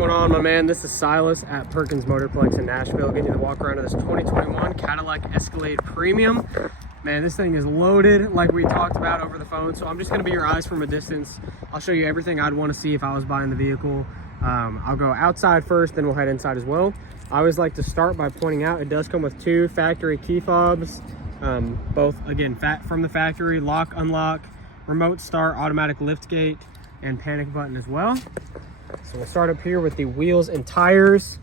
going on, my man? This is Silas at Perkins Motorplex in Nashville, getting you the walk around of this 2021 Cadillac Escalade Premium. Man, this thing is loaded like we talked about over the phone, so I'm just gonna be your eyes from a distance. I'll show you everything I'd want to see if I was buying the vehicle. I'll go outside first, then we'll head inside as well. I always like to start by pointing out it does come with 2 factory key fobs, both again from the factory, lock, unlock, remote start, automatic lift gate, and panic button as well. So we'll start up here with the wheels and tires.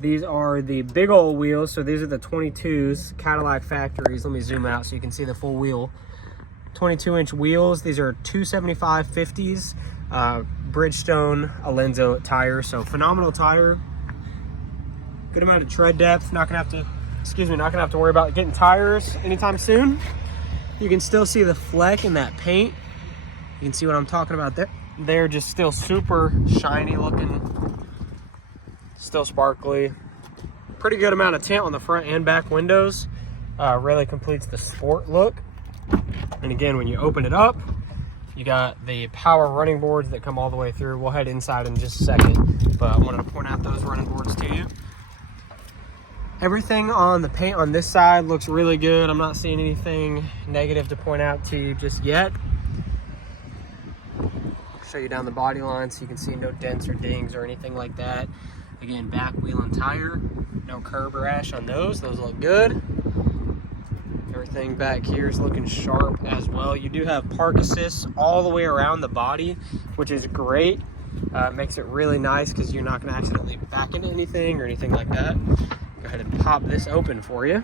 These are the big old wheels, so these are the 22s, Cadillac factories. Let me zoom out so you can see the full wheel. 22-inch wheels. These are 275 50s, Bridgestone Alenzo tires. So phenomenal tire. Good amount of tread depth. Not gonna have to worry about getting tires anytime soon. You can still see the fleck in that paint. You can see what I'm talking about there. They're just still super shiny looking. Still sparkly. Pretty good amount of tint on the front and back windows. Really completes the sport look. And again, when you open it up, you got the power running boards that come all the way through. We'll head inside in just a second, but I wanted to point out those running boards to you. Everything on the paint on this side looks really good. I'm not seeing anything negative to point out to you just yet. Show you down the body line so you can see no dents or dings or anything like that. Again, back wheel and tire, no curb rash on those. Those look good. Everything back here is looking sharp as well. You do have park assist all the way around the body, which is great. It makes it really nice because you're not going to accidentally back into anything or anything like that. Go ahead and pop this open for you.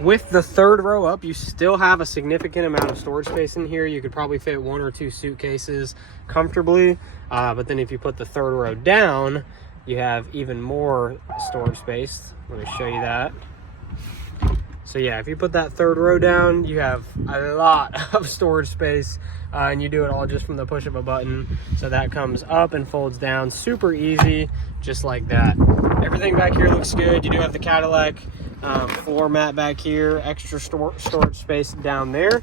With the third row up, you still have a significant amount of storage space in here. You could probably fit 1 or 2 suitcases comfortably. But then if you put the third row down, you have even more storage space. Let me show you that. So yeah, if you put that third row down, you have a lot of storage space, and you do it all just from the push of a button. So that comes up and folds down super easy, just like that. Everything back here looks good. You do have the Cadillac floor mat back here, extra storage space down there.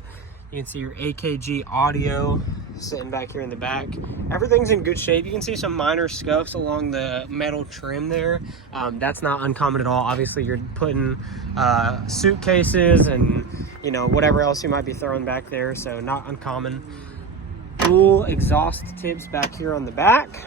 You can see your AKG audio sitting back here in the back. Everything's in good shape. You can see some minor scuffs along the metal trim there. That's not uncommon at all. Obviously, you're putting suitcases and whatever else you might be throwing back there, so not uncommon. Dual exhaust tips back here on the back.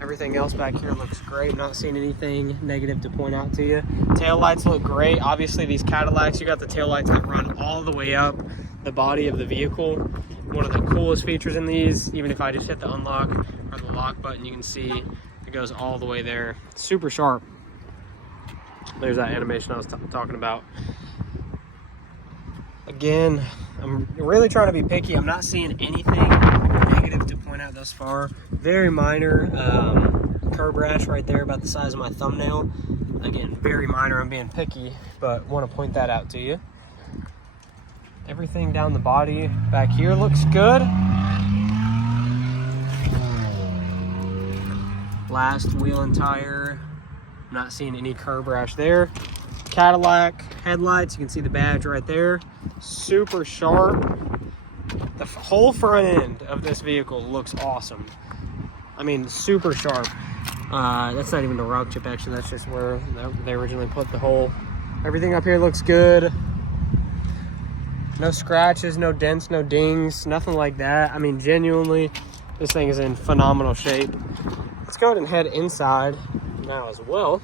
Everything else back here looks great. Not seeing anything negative to point out to you. Tail lights look great. Obviously, these Cadillacs, you got the tail lights that run all the way up the body of the vehicle. One of the coolest features in these, even if I just hit the unlock or the lock button, you can see it goes all the way there. Super sharp. There's that animation I was talking about. Again, I'm really trying to be picky. I'm not seeing anything negative to point out thus far. Very minor curb rash right there, about the size of my thumbnail. Again, very minor. I'm being picky, but want to point that out to you. Everything down the body back here looks good. Last wheel and tire. I'm not seeing any curb rash there. Cadillac headlights, you can see the badge right there. Super sharp. The whole front end of this vehicle looks awesome. I mean, super sharp. That's not even the rock chip action. That's just where they originally put the hole. Everything up here looks good. No scratches, no dents, no dings, nothing like that. I mean, genuinely, this thing is in phenomenal shape. Let's go ahead and head inside now as well.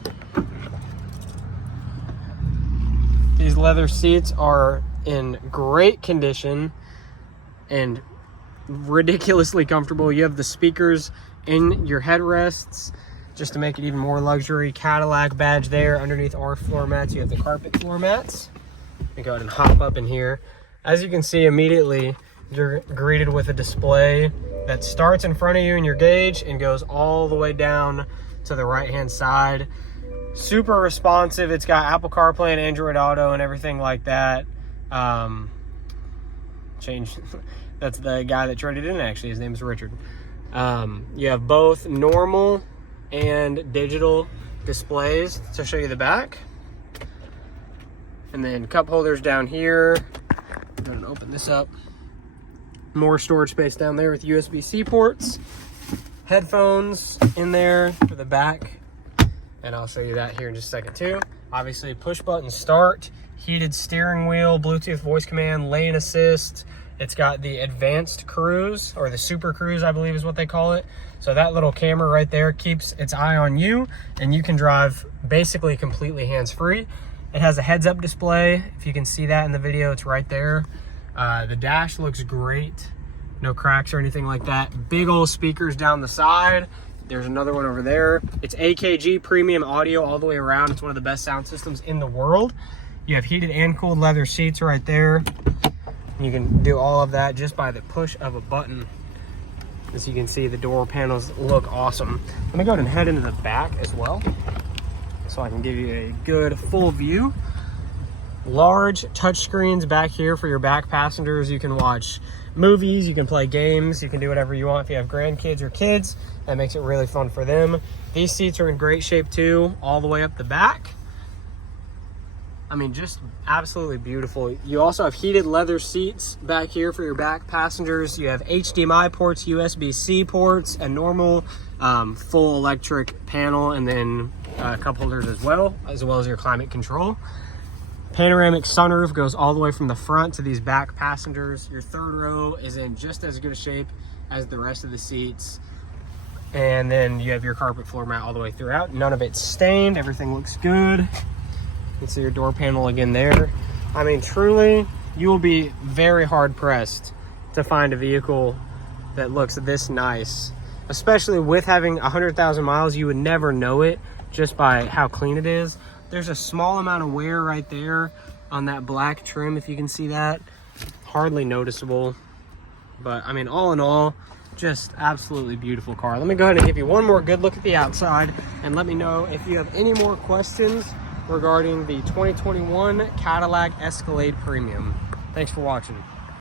These leather seats are in great condition and ridiculously comfortable. You have the speakers in your headrests just to make it even more luxury. Cadillac badge there. Underneath our floor mats, you have the carpet floor mats. Let me go ahead and hop up in here. As you can see, immediately you're greeted with a display that starts in front of you in your gauge and goes all the way down to the right hand side. Super responsive. It's got Apple CarPlay and Android Auto and everything like that. That's the guy that traded in, actually. His name is Richard. You have both normal and digital displays to show you the back. And then cup holders down here. I'm gonna open this up. More storage space down there with USB-C ports. Headphones in there for the back. And I'll show you that here in just a second too. Obviously push button start, heated steering wheel, Bluetooth voice command, lane assist. It's got the advanced cruise, or the super cruise, I believe is what they call it. So that little camera right there keeps its eye on you, and you can drive basically completely hands-free. It has a heads-up display. If you can see that in the video, it's right there. The dash looks great. No cracks or anything like that. Big old speakers down the side. There's another one over there. It's AKG premium audio all the way around. It's one of the best sound systems in the world. You have heated and cooled leather seats right there. You can do all of that just by the push of a button. As you can see, the door panels look awesome. Let me go ahead and head into the back as well, so I can give you a good full view. Large touch screens back here for your back passengers. You can watch movies, you can play games, you can do whatever you want. If you have grandkids or kids, that makes it really fun for them. These seats are in great shape too, all the way up the back. I mean, just absolutely beautiful. You also have heated leather seats back here for your back passengers. You have HDMI ports, USB-C ports, a normal full electric panel, and then cup holders as well as your climate control. Panoramic sunroof goes all the way from the front to these back passengers. Your third row is in just as good a shape as the rest of the seats. And then you have your carpet floor mat all the way throughout. None of it's stained. Everything looks good. You can see your door panel again there. I mean, truly, you will be very hard pressed to find a vehicle that looks this nice. Especially with having 100,000 miles, you would never know it just by how clean it is. There's a small amount of wear right there on that black trim, if you can see that. Hardly noticeable. But I mean, all in all, just absolutely beautiful car. Let me go ahead and give you one more good look at the outside, and let me know if you have any more questions regarding the 2021 Cadillac Escalade Premium. Thanks for watching.